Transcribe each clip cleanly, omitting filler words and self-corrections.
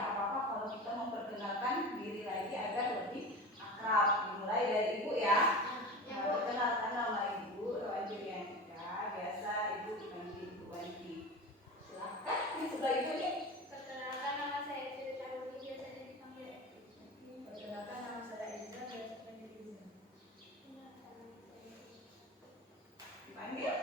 tidak apa-apa kalau kita memperkenalkan diri lagi agar lebih akrab. Dimulai dari Ibu ya. Perkenalkan nama Ibu Wanti Riantika, biasa Ibu dipanggil Ibu Wanti. Silakan di sebelah Ibu nih. Perkenalkan nama saya Sri Tahuni, biasa dipanggil Eka. Perkenalkan nama saya Iza, biasa dipanggil Iza. Dipanggil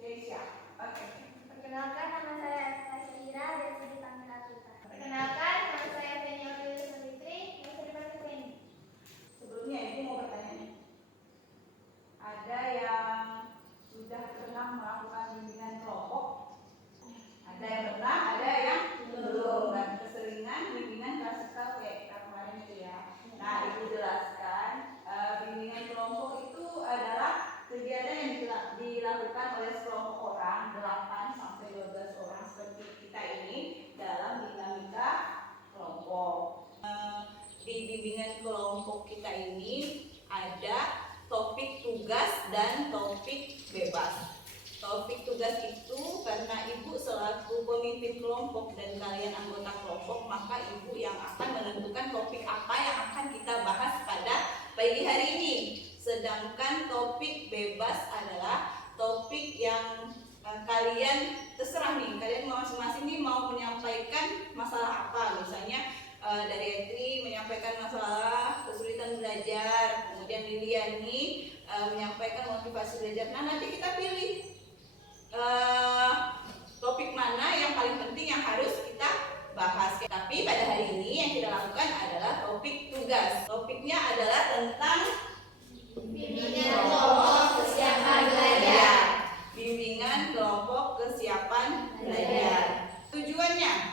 Keisha. Oke. Perkenalkan nama saya Eka Syahira, biasa dipanggil Akita. Perkenalkan nama saya Feni Aurelia Sulitri, biasa dipanggil Feni. Sebelumnya Ibu mau bertanya nih. Ada yang sudah pernah melakukan bimbingan kelompok? Ada yang pernah, ada yang belum. Dan keseringan bimbingan klasikal kayak kita kemarin itu ya. Nah, Ibu jelaskan bimbingan kelompok itu adalah kegiatan yang dilakukan oleh sekelompok orang, 8 sampai 12 orang seperti kita ini dalam dinamika kelompok. Di bimbingan kelompok kita ini ada topik tugas dan topik bebas. Topik tugas itu karena Ibu selaku pemimpin kelompok dan kalian anggota kelompok, maka Ibu yang akan menentukan topik apa yang akan kita bahas pada pagi hari ini. Sedangkan topik bebas adalah topik yang kalian terserah nih, kalian masing-masing nih mau menyampaikan masalah apa. Misalnya dari Etri menyampaikan masalah kesulitan belajar, kemudian Liliani menyampaikan motivasi belajar. Nah, nanti kita pilih topik mana yang paling penting yang harus kita bahas. Tapi pada hari ini yang kita lakukan adalah topik tugas. Topiknya adalah tentang Bimbingan kelompok kesiapan belajar. Bimbingan kelompok kesiapan belajar. Tujuannya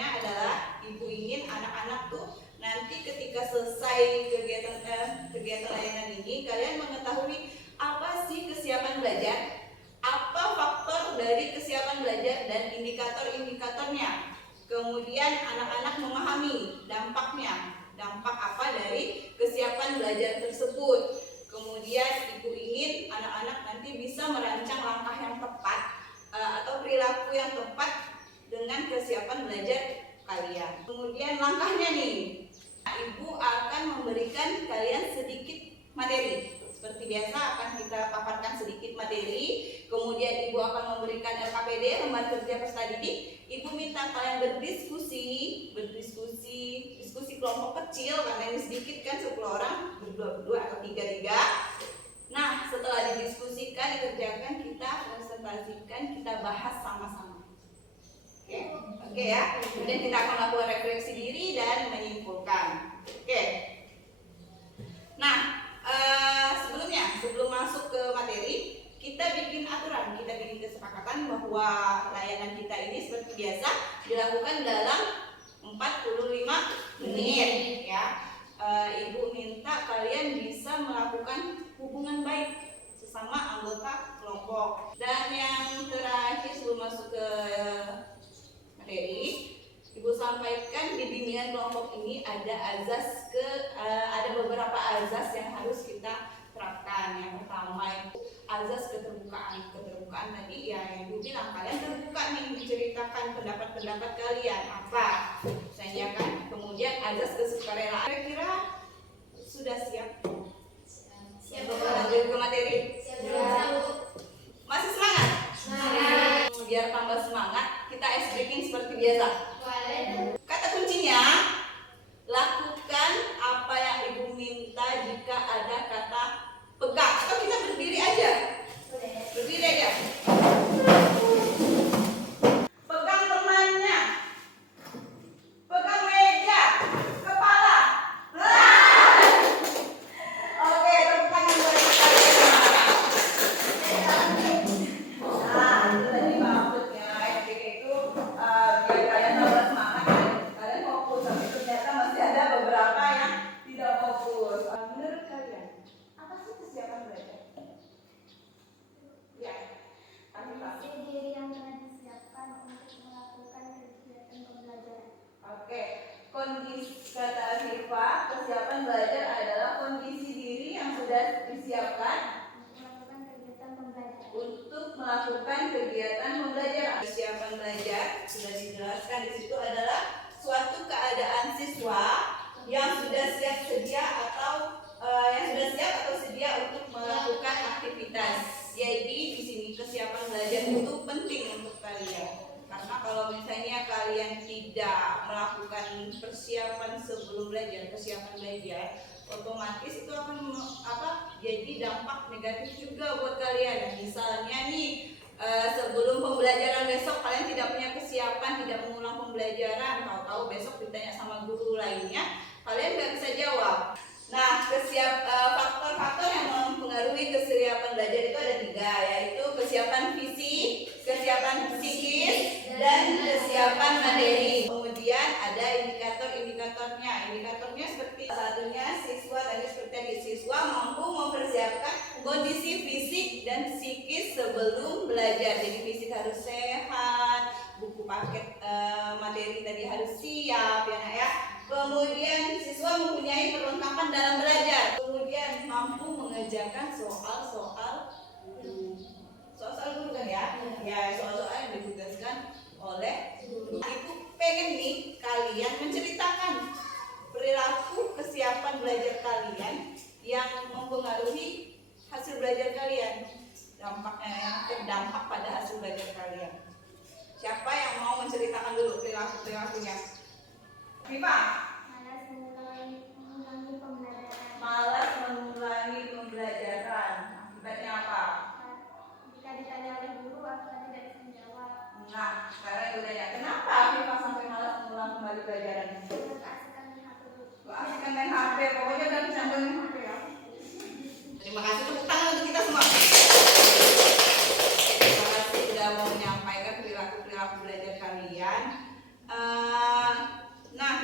adalah Ibu ingin anak-anak tuh nanti ketika selesai kegiatan layanan ini, kalian mengetahui apa sih kesiapan belajar, apa faktor dari kesiapan belajar dan indikator-indikatornya. Kemudian anak-anak memahami dampaknya, dampak apa dari kesiapan belajar tersebut. Kemudian Ibu ingin anak-anak nanti bisa merancang langkah yang tepat atau perilaku yang tepat dengan kesiapan belajar kalian. Kemudian langkahnya nih, Ibu akan memberikan kalian sedikit materi. Seperti biasa akan kita paparkan sedikit materi. Kemudian Ibu akan memberikan LKPD, lembar kerja peserta didik. Ibu minta kalian berdiskusi kelompok kecil karena ini sedikit kan, 10 orang, berdua-berdua atau 3-3. Nah, setelah didiskusikan, dikerjakan, kita presentasikan, kita bahas sama-sama. Oke ya. Kemudian kita akan melakukan refleksi diri dan menyimpulkan. Oke. Nah, sebelum masuk ke materi, kita bikin aturan, kita bikin kesepakatan bahwa layanan kita ini seperti biasa dilakukan dalam 45 menit ya. Ibu minta kalian bisa melakukan hubungan baik sesama anggota kelompok. Dan yang terakhir sebelum masuk ke materi, Ibu sampaikan di bimbingan kelompok ini ada ada beberapa azas yang harus kita terapkan. Yang pertama itu azas keterbukaan. Keterbukaan tadi ya yang Ibu bilang, kalian terbuka nih menceritakan pendapat-pendapat kalian apa. Misalnya kan, kemudian azas kesukarelaan. Kira-kira sudah siap? Siap. Untuk lanjut ke materi? Siap. Masih semangat? Semangat. Biar tambah semangat, kita ice breaking seperti biasa. Kata kuncinya, lakukan apa yang Ibu minta jika ada kata pegang. Atau kita berdiri aja. Berdiri aja. Pegang temannya. Pegang meja. Kepala. Oke, tepuk tangan buat kalian. Nah, itu tadi maksudnya itu biar kalian tambah semangat, kalian fokus. Tapi ternyata masih ada beberapa yang tidak fokus. Menurut kalian, apa sih kesiapan belajar? Ya, Kondisi diri yang telah disiapkan untuk melakukan kegiatan pembelajaran. Oke, kondisi kata Siva, kesiapan belajar adalah kondisi diri yang sudah disiapkan Untuk melakukan kegiatan pembelajaran. Kesiapan belajar sudah dijelaskan di situ adalah suatu keadaan siswa yang sudah siap sedia atau sedia untuk melakukan aktivitas. Jadi di sini kesiapan belajar itu penting untuk kalian. Karena kalau misalnya kalian tidak melakukan persiapan sebelum belajar, otomatis itu akan jadi dampak negatif juga buat kalian. Nah, misalnya nih sebelum pembelajaran besok kalian tidak punya kesiapan, tidak mengulang pembelajaran, tahu-tahu besok ditanya sama guru lainnya, kalian nggak bisa jawab. Nah, faktor-faktor yang mempengaruhi kesiapan belajar itu ada 3, yaitu kesiapan fisik, kesiapan psikis, dan kesiapan materi. Kemudian ada indikator-indikatornya. Indikatornya seperti satunya siswa mampu mempersiapkan kondisi fisik dan psikis sebelum belajar. Jadi fisik harus sehat, buku paket materi tadi harus siap ya nak ya. Kemudian siswa mempunyai perlengkapan dalam belajar. Kemudian mampu mengerjakan soal-soal guru kan ya? Ya, soal-soal yang ditugaskan oleh guru. Ibu pengen nih kalian menceritakan perilaku kesiapan belajar kalian yang mempengaruhi hasil belajar kalian, yang terdampak pada hasil belajar kalian. Siapa yang mau menceritakan dulu perilakunya? Viva. Malas mengulangi pembelajaran. Akibatnya apa? Jika ditanya oleh guru, aku tidak bisa menjawab. Nah, sekarang udah ya. Kenapa Viva sampai malas mengulang kembali pelajaran? Asik main HP. Pokoknya udah bisa main HP ya. Terima kasih, tepuk tangan untuk kita semua. Terima kasih sudah mau menyampaikan perilaku belajar kalian. Nah,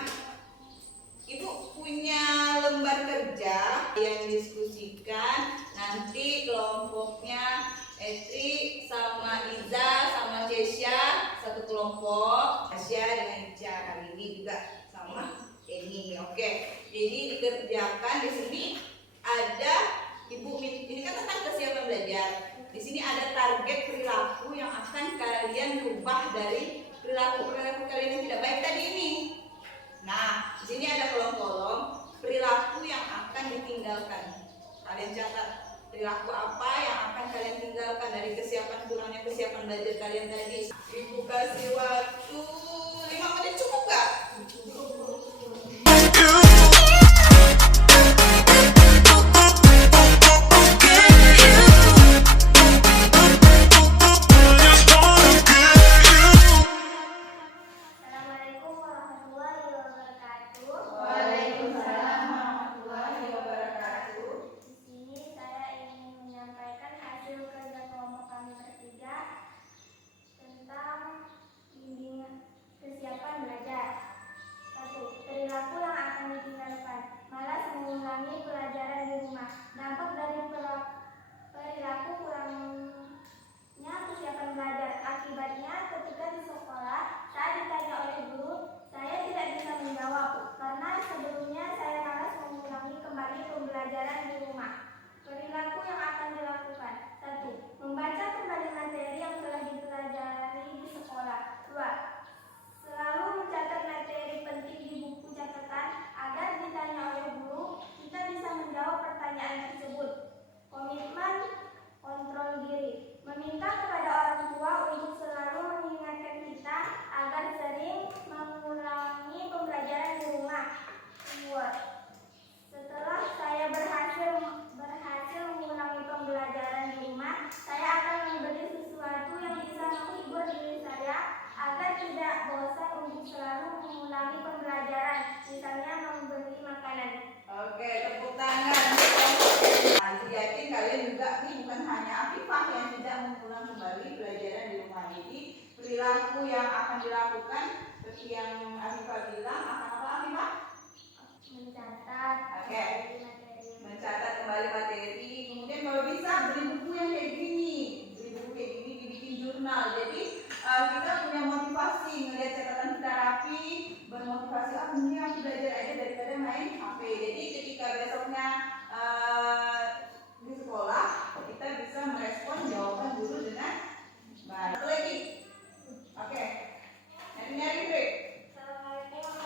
Ibu punya lembar kerja yang diskusikan. Nanti kelompoknya Etri sama Iza sama Cesya satu kelompok. Cesya dengan Ica kali ini juga sama ini. Oke. Jadi dikerjakan di sini ada Ibu, ini kan tentang kesiapan belajar. Di sini ada target perilaku yang akan kalian rubah dari perilaku kalian yang tidak baik tadi ini. Nah, di sini ada kolom-kolom perilaku yang akan ditinggalkan. Kalian catat perilaku apa yang akan kalian tinggalkan dari kurangnya kesiapan belajar kalian tadi. Ibu kasih waktu 5 menit, cukup gak? Perilaku yang akan dilakukan seperti yang Afifah bilang akan apa, Afifah? Mencatat. Oke. Mencatat kembali materi. Kemudian kalau bisa beli buku yang kayak gini, dibikin jurnal. Jadi kita punya motivasi ngelihat catatan kita rapi, bermotivasi mending aku belajar aja daripada main HP. Jadi ketika besoknya di sekolah kita bisa merespon jawaban guru dengan baik. Satu lagi. Oke. Nyari break. Assalamualaikum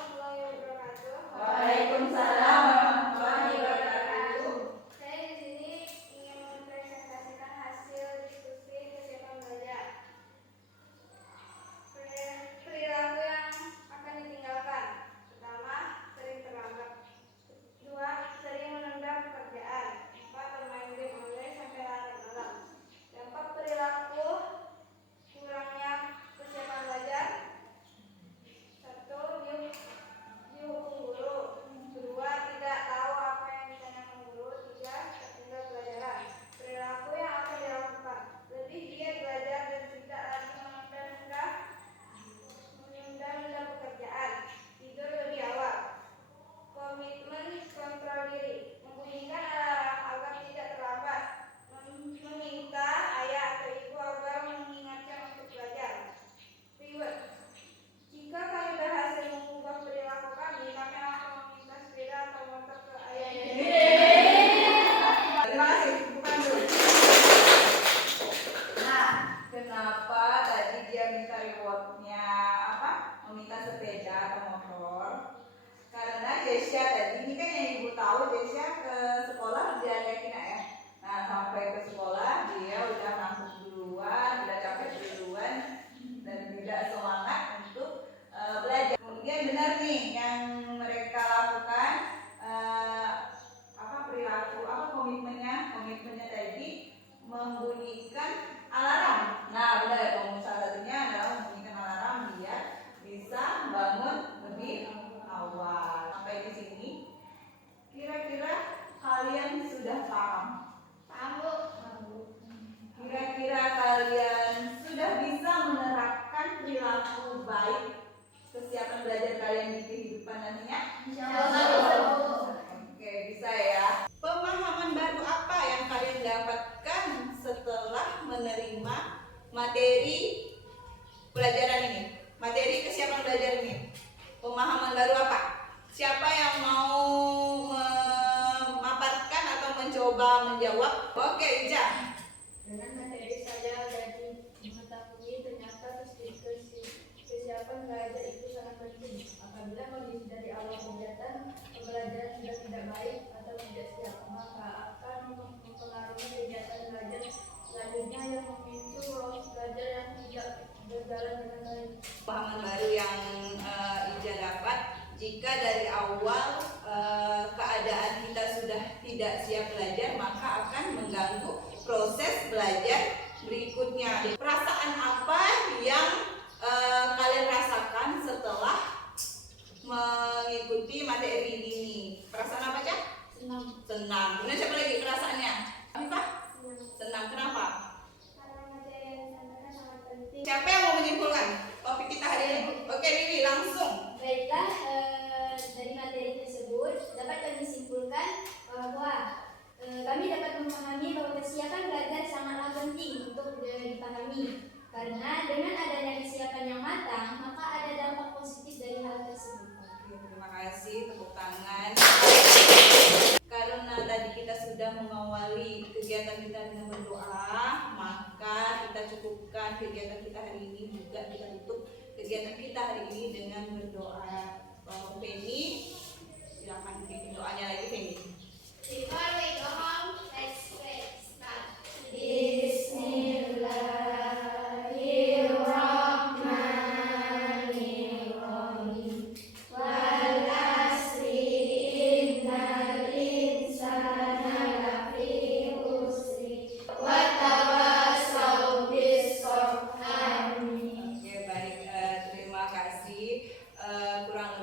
nantinya? Insyaallah. Oke, bisa ya. Pemahaman baru apa yang kalian dapatkan setelah menerima materi pelajaran ini? Materi kesiapan belajar ini. Pemahaman baru apa? Siapa yang mau memaparkan atau mencoba menjawab? Oke, Ija. Dengan materi saya jadi mengetahui ternyata kesiapan belajar itu sangat penting. Apabila kondisi dari awal kegiatan pembelajaran sudah tidak baik atau tidak siap, maka akan mempengaruhi kegiatan belajar selanjutnya yang memicu proses belajar yang tidak berjalan dengan baik. Pemahaman baru yang Ija dapat, jika dari awal keadaan kita sudah tidak siap belajar, maka akan mengganggu proses belajar berikutnya. Perasaan apa yang kalian rasakan setelah mengikuti materi ini? Perasaan apa, Cak? Senang. Senang. Kemudian siapa lagi perasaannya? Apa? Senang. Kenapa? Karena materi yang disampaikan sangat penting. Siapa yang mau menyimpulkan topik kita hari ini? Oke, Vivi, langsung. Baiklah, dari materi tersebut dapat kami simpulkan bahwa kami dapat memahami bahwa kesiapan belajar sangatlah penting untuk dipahami. Karena dengan adanya kesiapan yang matang, maka ada dampak positif dari hal tersebut. Oke, terima kasih, tepuk tangan. Karena tadi kita sudah mengawali kegiatan kita dengan berdoa, maka kita cukupkan kegiatan kita hari ini, juga kita tutup kegiatan kita hari ini dengan berdoa. Feni, silakan bikin doanya lagi, Feni. Before we go home, let's pray. Start. Bismillahirrahmanirrahim. Wal asri innal insana lafi khusri. Wa tawassaw bis-sabr. Amin. Oke, baik, terima kasih. Kurang